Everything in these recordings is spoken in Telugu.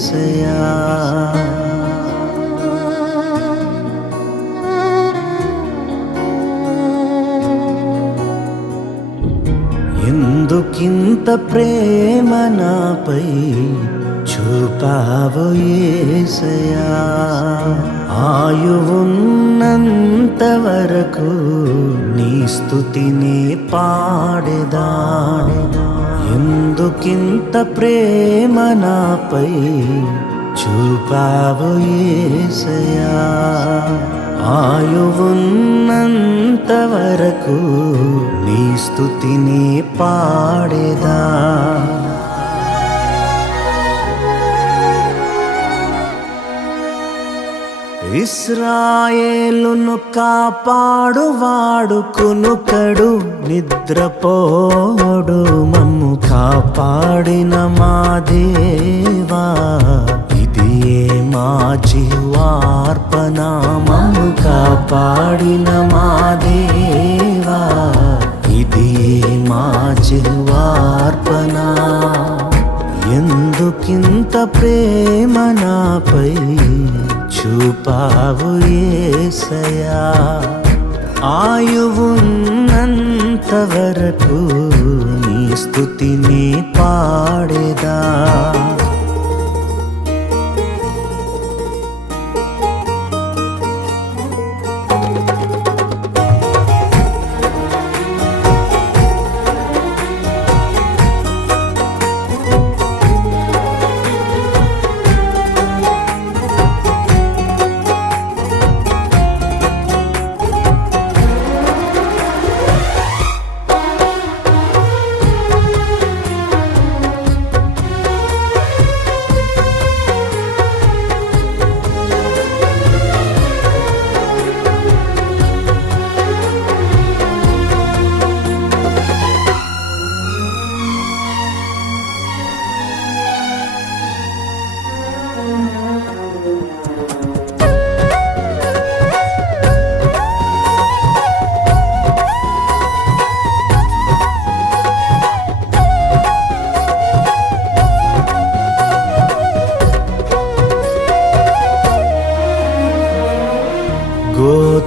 యేసయ్యా ఎందుకింత ప్రేమ నాపై చూపావు ఏసయా ఆయువున్నంత వరకు నీ స్థుతిని పాడేదా అందుకింత ప్రేమ నాపై చూపావు ఏసయా ఆయువున్నంత వరకు నీ స్థుతిని పాడేదా? ఇస్రాయేలును కాపాడువాడు కునుకడు నిద్రపోడు మమ్ము కాపాడిన మా దేవా. ఇది ఏ మా జీవార్పణ మమ్ము కాపాడిన మా దేవా. ఇది ఏ మా జీవార్పణ ఎందుకింత ప్రేమ నాపై? చూపావు ఏసయా? ఆయువున్నంత వరకు నీ స్థుతిని పాడేదా?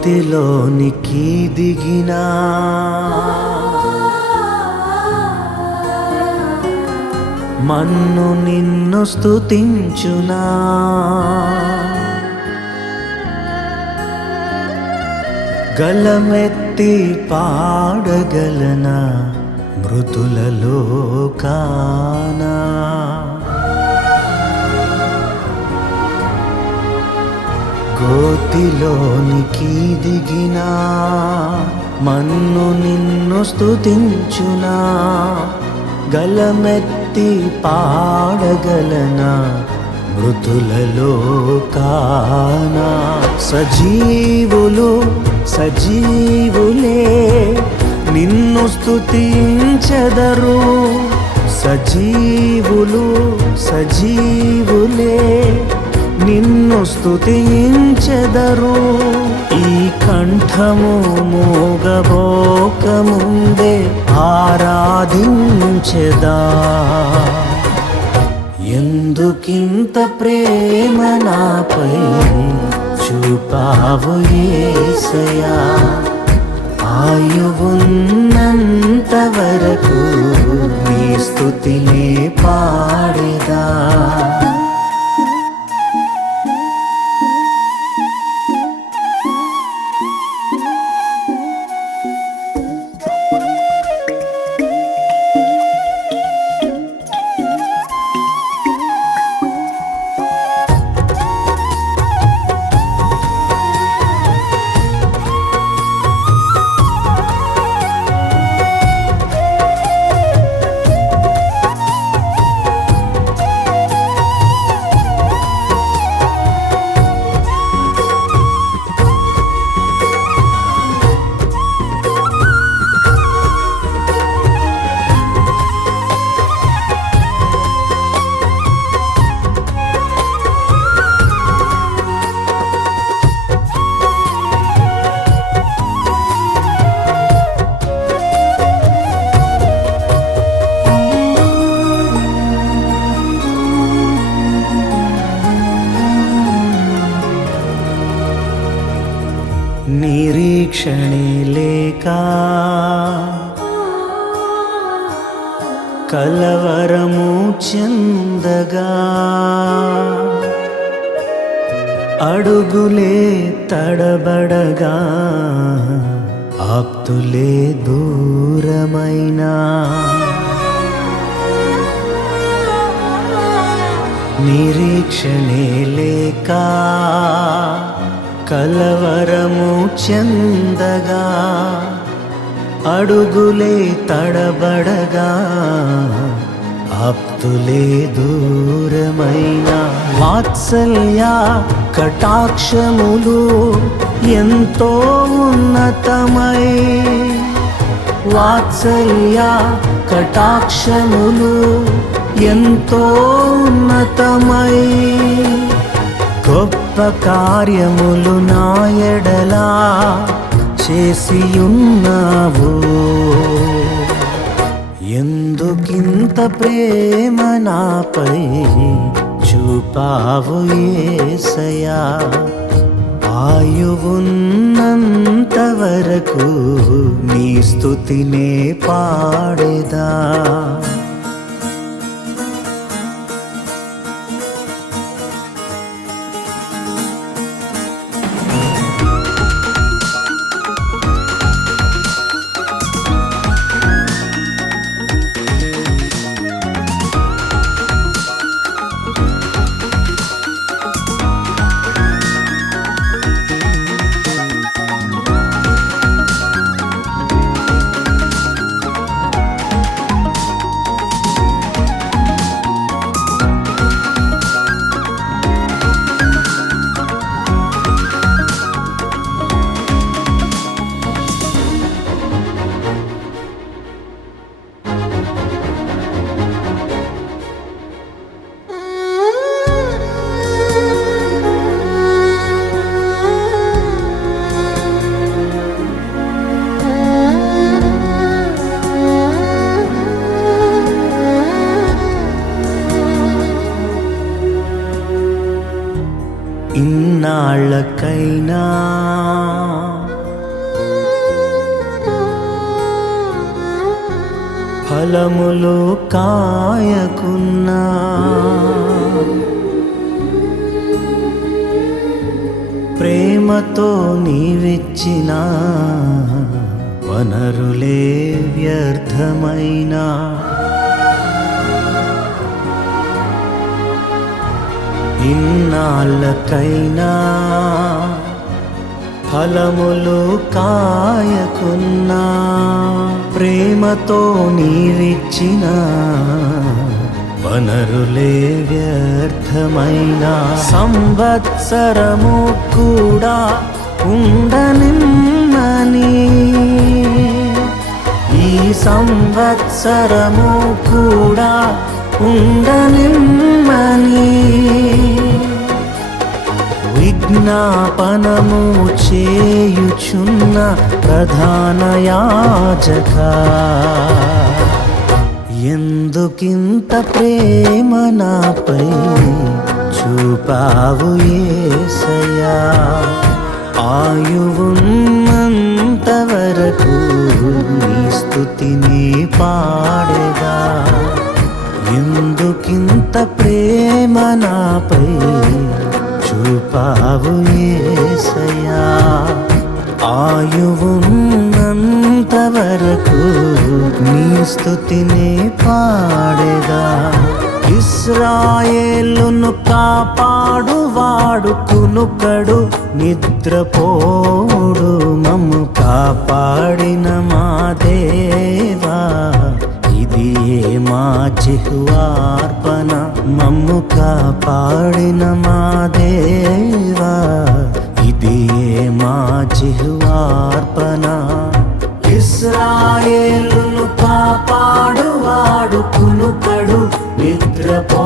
గోతిలోనికి దిగినా. మన్ను నిన్ను స్తుతించునా. గలమెత్తి పాడగలనా మృతులలో కానా గోతిలోనికి దిగినా మన్ను నిన్ను స్థుతించునా గలమెత్తి పాడగలనా మృతులలో కానా. సజీవులు సజీవులే నిన్ను స్తుతించెదరు. సజీవులు సజీవులే నిన్ను స్తుతించెదరు. ఈ కంఠము మోగబోకముందే ఆరాధించెదా. ఎందుకింత ప్రేమ నాపై చూపావు ఏసయా ఆయువున్నంత వరకు నీ స్థుతిని పాడేదా? క్షణే లేకా కలవరము చెందగా అడుగులే తడబడగా ఆప్తులే దూరమైనా నిరీక్షణే లేక కలవరము చెందగా అడుగులే తడబడగా ఆప్తులే దూరమైన. వాత్సల్య కటాక్షములు ఎంతో ఉన్నతమై వాత్సల్య కటాక్షములు ఎంతో ఉన్నతమై. గొప్ప గొప్ప కార్యములు నా ఎడలా చేసి ఉన్నావు ఎందుకింత ప్రేమ నాపై చూపావు ఏసయా? ఆయువున్నంత వరకు నీ స్థుతినే పాడేదా? ఎవరికైనా. ఫలములు కాయకున్నా. ప్రేమతో నీవిచ్చిన. వనరులే వ్యర్థమైనా. ఇన్నాళ్ళకైనా ఫలములు కాయకున్నా ప్రేమతో నీరిచ్చిన వనరులే వ్యర్థమైన. సంవత్సరము కూడా ఉండనిమ్మని. ఈ సంవత్సరము కూడా ఉండనిమ్మని. విజ్ఞాపనము చేయుచున్న ప్రధాన యాజక. ఎందుకింత ప్రేమ నాపై చూపావు ఏసయా ఆయువున్నంత వరకు నీ స్థుతిని పాడేదా? ఎందుకింత ప్రేమ నాపై చూపావు ఏసయా ఆయువున్నంత వరకు నీ స్థుతిని పాడేదా? ఇస్రాయేలును కాపాడువాడు కునుకడు నిద్రపోడు మమ్ము కాపాడిన మా దేవా. మా జిహ్వార్పణ మమ్ము కాపాడిన మా దేవా. ఇది మా జిహ్వార్పణ ఇస్రాయేలును కాపాడువాడు కునుకడు నిద్రపో